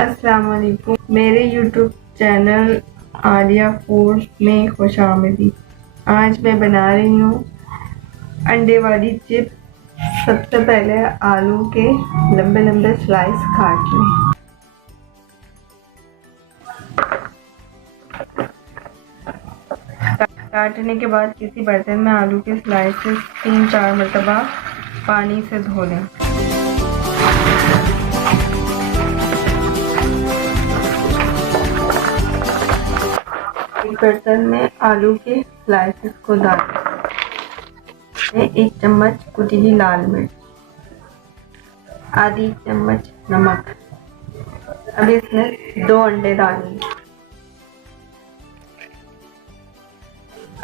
अस्सलाम वालेकुम, मेरे यूट्यूब चैनल आलिया फूड में खुशामदीद। आज मैं बना रही हूँ अंडे वाली चिप्स। सबसे पहले आलू के लंबे लंबे स्लाइस काट लें। काटने के बाद किसी बर्तन में आलू के स्लाइसेस 3-4 मरतबा पानी से धो लें। एक बर्तन में आलू के स्लाइसेस को डालें। 1 चम्मच कुटी हुई लाल मिर्च, आधी चम्मच नमक। अब इसमें 2 अंडे डालेंगे।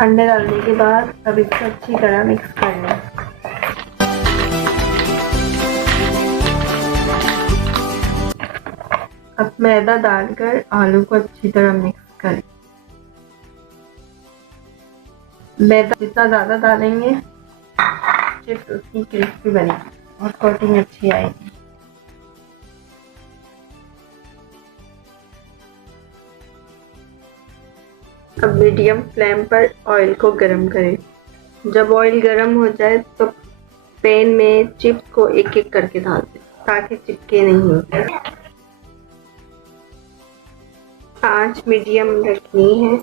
अंडे डालने के बाद अब इसको अच्छी तरह मिक्स कर लें। अब मैदा डालकर आलू को अच्छी तरह मिक्स करें। मैदा जितना ज़्यादा डालेंगे चिप्स उतनी क्रिस्पी बनेगी और कोटिंग अच्छी आएगी। अब मीडियम फ्लेम पर ऑयल को गरम करें। जब ऑयल गरम हो जाए तो पैन में चिप्स को एक एक करके डाल दें ताकि चिपके नहीं। आंच मीडियम रखनी है।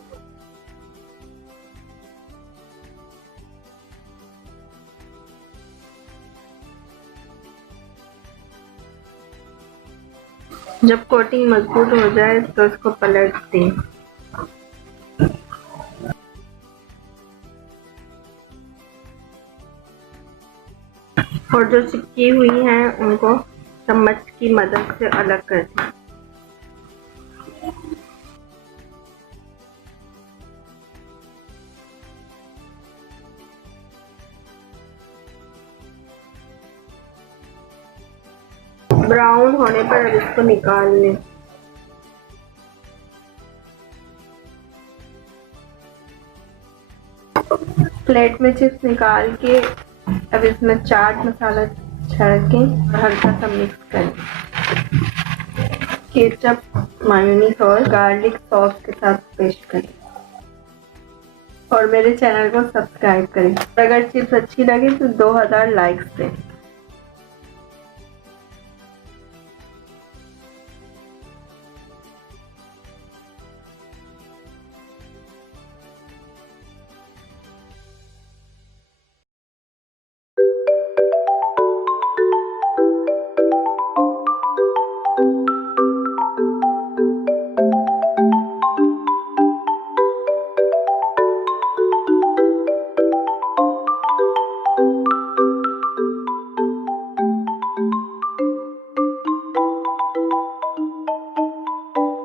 जब कोटिंग मजबूत हो जाए तो इसको पलट दें। और जो चिपकी हुई हैं उनको चम्मच की मदद से अलग कर दें। ब्राउन होने पर अब इसको निकाल लें। प्लेट में चिप्स निकाल के अब इसमें चाट मसाला छिड़कें और हल्का सा मिक्स करें। केचप, मायोनीज और गार्लिक सॉस के साथ पेश करें और मेरे चैनल को सब्सक्राइब करें। अगर चिप्स अच्छी लगे तो 2000 लाइक्स दें।